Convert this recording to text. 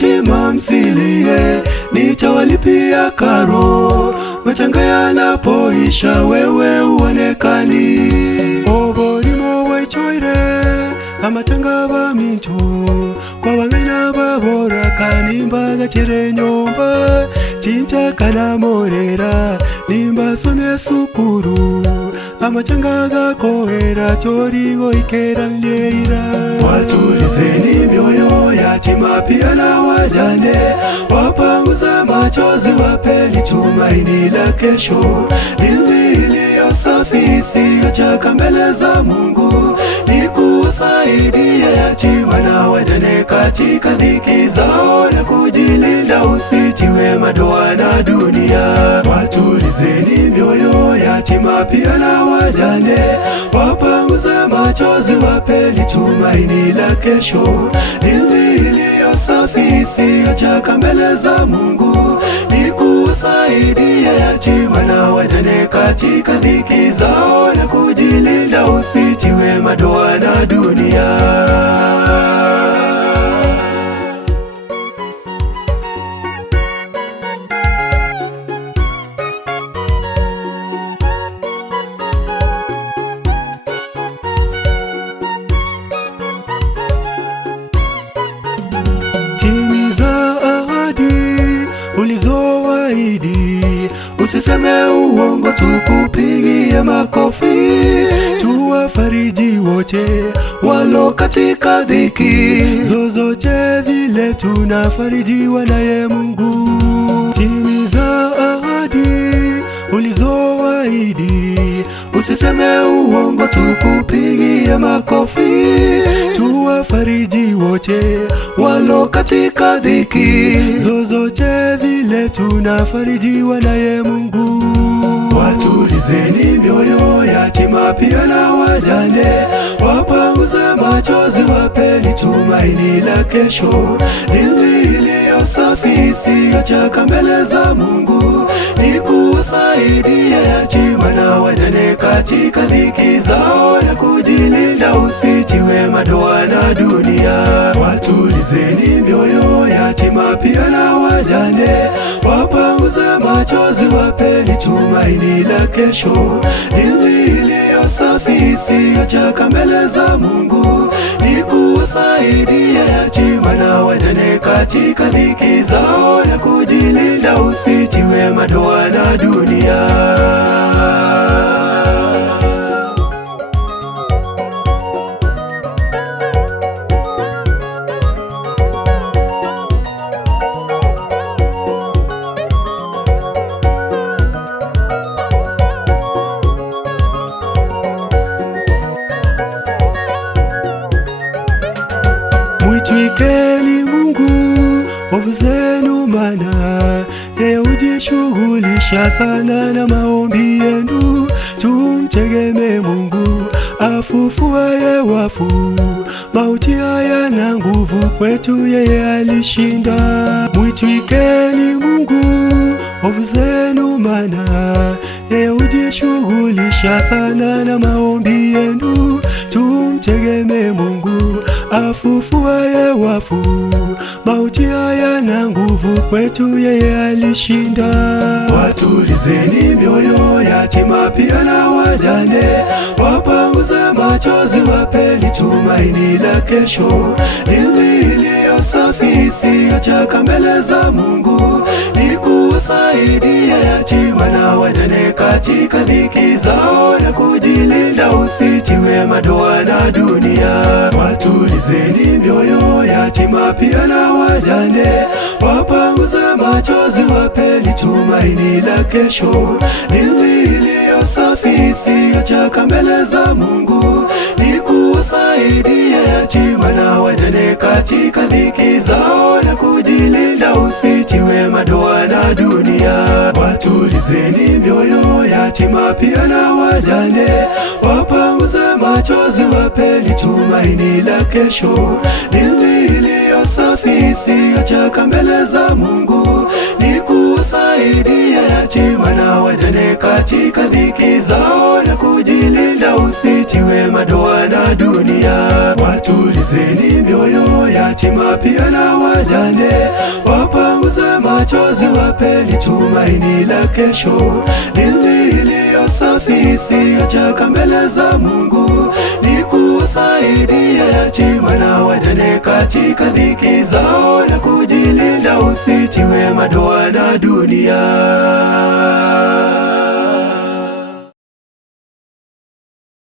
yatima msilie, nitawalipia karo. Machanga yanapoisha wewe uonekani. Oborimo wechoire amachanga bamintu kwa bangina babora kanimba gachere nyomba chincha kana morera nimba some sukuru amachanga gakoera chorigo ikera leira. Watulizeni mioyo yatima pia na wajane, wapanguza machozi, wapeni tumaini la kesho. Iliyo safi isiyochaka mbele za Mungu, ni kusaidia yatima na wajane katika dhiki zao na kujilinda usitiwe madoa na dunia. Watulizeni mioyo yatima pia na wajane, wapanguza machozi, wapeni tumaini la kesho. Iliyo safi isiyochaka mbele za Mungu, ni kusaidia yatima na wajane katika dhiki zao na kujilinda usitiwe madoa na dunia. Timiza ahadi ulizoahidi, usiseme uongo tukupigie makofi. Tuwafariji wote walo katika dhiki zozote, vile tunafarijiwa naye Mungu. Timiza ahadi ulizoahidi, usiseme uongo tukupigie makofi. Tuwafariji wote walo katika dhiki zozote, vile tunafarijiwa naye Mungu. Watulizeni mioyo yatima pia na wajane, wapanguza machozi, wapeni tumaini la kesho. Iliyo safi isiyochaka mbele za Mungu, ni kusaidia yatima na wajane katika dhiki zao na kujilinda usitiwe madoa na dunia. Watulizeni mioyo yatima pia na wajane, wapanguza machozi, wapeni tumaini la kesho. Iliyo safi isiyochaka mbele za Mungu, ni kusaidia yatima na wajane katika dhiki zao na kujilinda usitiwe madoa na dunia. Mwitwikeni Mungu hofu zenu, mana yeye hujishughulisha sana na maombi yenu. Tumtegemee Mungu afufuaye wafu, mauti hayana nguvu kwetu, yeye alishinda. Mwitwikeni Mungu hofu zenu, mana yeye hujishughulisha sana na maombi yenu. Tumtegemee Mungu afufuaye wafu, mauti hayana nguvu kwetu, yeye alishinda. Watulizeni mioyo yatima pia na wajane, wapanguza machozi, wapeni tumaini la kesho. Iliyo safi isiyochaka mbele za Mungu, ni kusaidia yatima na wajane katika dhiki zao na kujilinda usitiwe madoa na dunia. Watulizeni mioyo yatima pia na wajane, wapanguza machozi, wapeni tumaini la kesho. Iliyo safi isiyochaka mbele za Mungu, ni kusaidia yatima na wajane katika dhiki zao na kujilinda usitiwe madoa na dunia. Watulizeni mioyo yatima pia na wajane, wapanguza machozi, wapeni tumaini la kesho. Iliyo safi isiyochaka mbele za Mungu, ni kusaidia yatima na wajane katika dhiki zao na kujilinda kujilinda usitiwe madoa na dunia. Watulizeni mioyo yatima pia na wajane, wapanguze machozi, wapeni tumaini la kesho. Iliyo safi isiyochaka mbele za Mungu, ni kuwasaidia yatima na wajane katika dhiki zao, na kujilinda usitiwe madoa na dunia.